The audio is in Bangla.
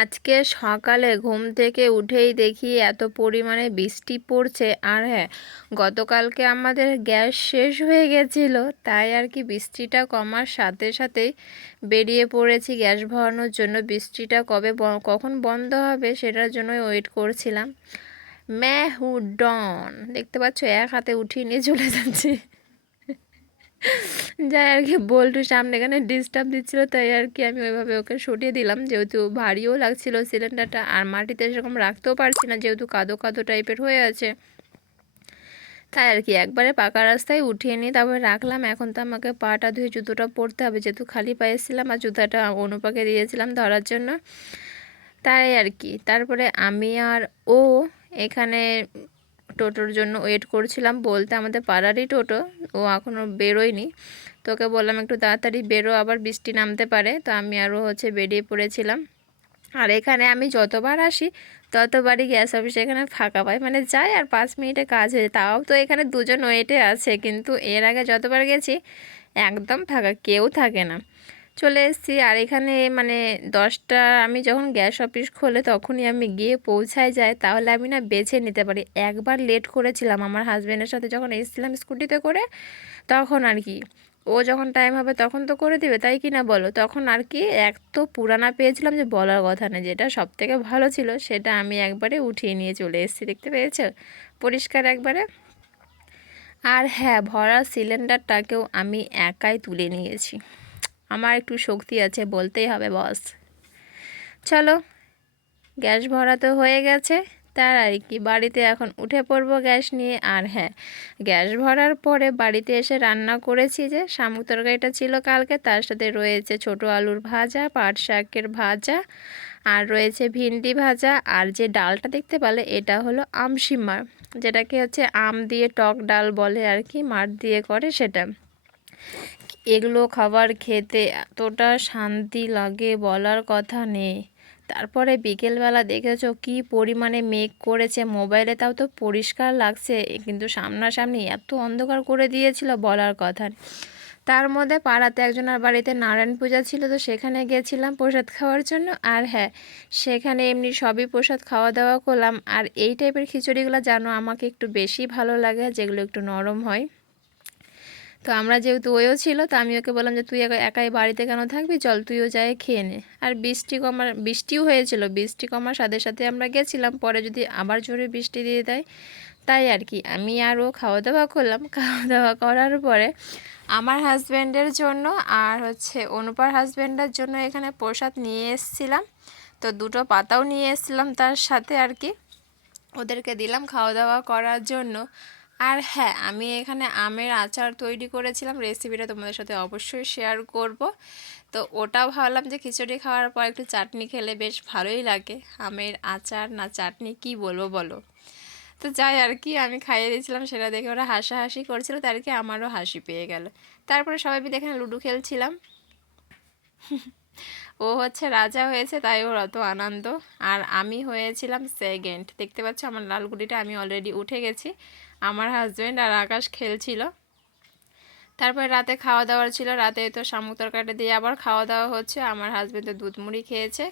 আজকে সকালে ঘুম থেকে উঠেই দেখি এত পরিমাণে বৃষ্টি পড়ছে। আর হ্যাঁ গতকালকে আমাদের গ্যাস শেষ হয়ে গেছিল, তাই আর কি বৃষ্টিটা কমার সাথে সাথেই বেরিয়ে পড়েছি গ্যাস ভরানোর জন্য। বৃষ্টিটা কবে কখন বন্ধ হবে সেটার জন্যই ওয়েট করছিলাম। ম্যা হু ডন দেখতে পাচ্ছ এক হাতে উঠিয়ে নিয়ে চলে যাচ্ছে। যাই আর কি, বল্টু সামনে এখানে ডিস্টার্ব দিচ্ছিল, তাই আর কি আমি ওইভাবে ওকে সরিয়ে দিলাম। যেহেতু ভারীও লাগছিল সিলিন্ডারটা আর মাটিতে সেরকম রাখতেও পারছি না, যেহেতু কাদো কাদো টাইপের হয়ে আছে। তাই আর কি, একবারে পাকা রাস্তায় উঠিয়ে নিয়ে তারপরে রাখলাম। এখন তো আমাকে পাটা ধুয়ে জুতোটা পরতে হবে, যেহেতু খালি পায়ে ছিলাম আর জুতাটা অনুপাকে দিয়েছিলাম ধরার জন্য। তাই আর কি, তারপরে আমি আর ও এখানে টোটোর জন্য ওয়েট করছিলাম বলতে আমাদের পাড়ারই টোটো, ও এখনও বেরোয়নি। তোকে বললাম একটু তাড়াতাড়ি বেরো, আবার বৃষ্টি নামতে পারে, তো আমি আরও হচ্ছে বেরিয়ে পড়েছিলাম। আর এখানে আমি যতবার আসি, ততবারই গ্যাস অফিসে এখানে ফাঁকা পাই। মানে যাই আর পাঁচ মিনিটে কাজ হয়ে তাও তো এখানে দুজন ওয়েটে আছে, কিন্তু এর আগে যতবার গেছি, একদম ফাঁকা, কেউ থাকে না। চলে এসেছি। আর এখানে মানে দশটা, আমি যখন গ্যাস অফিস খোলে তখনই আমি গিয়ে পৌঁছায় যাই, তাহলে আমি না বেছে নিতে পারি। একবার লেট করেছিলাম আমার হাজব্যান্ডের সাথে যখন এসেছিলাম স্কুটিতে করে, তখন আর কি। ও যখন টাইম হবে তখন তো করে দিবে, তাই কি না বলো? তখন আর কি এক তো পুরানা পেয়েছিলাম যে বলার কথা না, যেটা সব থেকে ভালো ছিল সেটা আমি একবারে উঠিয়ে নিয়ে চলে এসেছি, দেখতে পেয়েছ? পরিষ্কার একবারে। আর হ্যাঁ ভরা সিলিন্ডারটাকেও আমি একাই তুলে নিয়েছি। আমার একটু শক্তি আছে, বলতেই হবে, বস। চলো, গ্যাস ভরা তো হয়ে গেছে, তার আর কি, বাড়িতে এখন উঠে পড়ব গ্যাস নিয়ে। আর হ্যাঁ গ্যাস ভরার পরে বাড়িতে এসে রান্না করেছি যে, শামুক তরকারিটা ছিল কালকে, তার সাথে রয়েছে ছোট আলুর ভাজা, পাট শাকের ভাজা, আর রয়েছে ভিন্ডি ভাজা, আর যে ডালটা দেখতে পেলে, এটা হলো আমসিমার যেটাকে হচ্ছে আম দিয়ে টক ডাল বলে আর কি, মাঠ দিয়ে করে সেটা। এগুলো খাবার খেতে এতটা শান্তি লাগে বলার কথা নেই। তারপরে বিকেলবেলা দেখেছ কি পরিমাণে মেঘ করেছে, মোবাইলে তাও তো পরিষ্কার লাগছে কিন্তু সামনাসামনি এত অন্ধকার করে দিয়েছিল বলার কথা তার মধ্যে পাড়াতে একজনের বাড়িতে নারায়ণ পূজা ছিল, তো সেখানে গেছিলাম প্রসাদ খাওয়ার জন্য। আর হ্যাঁ সেখানে এমনি সবই প্রসাদ খাওয়া দাওয়া করলাম। আর এই টাইপের খিচুড়িগুলো জানো, আমাকে একটু বেশি ভালো লাগে, যেগুলো একটু নরম হয়। তো আমরা যেহেতু ওইও ছিল, তো আমি ওকে বললাম যে, তুই একাই বাড়িতে কেন থাকবি? চল তুইও যাই খেয়ে নে। আর বৃষ্টি কমার, বৃষ্টিও হয়েছিল। বৃষ্টি কমার সাথে সাথে আমরা গেছিলাম। পরে যদি আবার জোরে বৃষ্টি দিয়ে দেয়, তাই আর কি। আমি আর ও খাওয়া দাওয়া করলাম। খাওয়া দাওয়া করার পরে আমার হাজব্যান্ডের জন্য আর হচ্ছে অনুপার হাজব্যান্ডের জন্য এখানে প্রসাদ নিয়ে এসছিলাম। তো দুটো পাতাও নিয়ে এসছিলাম তার সাথে আর কি। ওদেরকে দিলাম খাওয়া দাওয়া করার জন্য। আর হ্যাঁ আমি এখানে আমের আচার তৈরি করেছিলাম। রেসিপিটা তোমাদের সাথে অবশ্যই শেয়ার করব। তো ওটাও ভাবলাম যে খিচুড়ি খাওয়ার পর একটু চাটনি খেলে বেশ ভালোই লাগে। আমের আচার না চাটনি কি বলব বলো? তো যাই আর কি, আমি খাইয়ে দিয়েছিলাম, সেটা দেখে ওরা হাসাহাসি করছিল, তার কি আমারও হাসি পেয়ে গেল। তারপরে সবাই মিলে এখানে লুডো খেলছিলাম। ও হচ্ছে রাজা হয়েছে, তাই ওর অত আনন্দ। আর আমি হয়েছিলাম সেকেন্ড। দেখতে পাচ্ছ আমার লালগুড়িটা আমি অলরেডি উঠে গেছি। আমার হাজব্যান্ড আর আকাশ খেলছিল। তারপরে রাতে খাওয়া দাওয়ার ছিল। রাতে তো শামুক তরকারিটা দিয়ে আবার খাওয়া দাওয়া হচ্ছে। আমার হাজব্যান্ড তো দুধ মুড়ি খেয়েছে।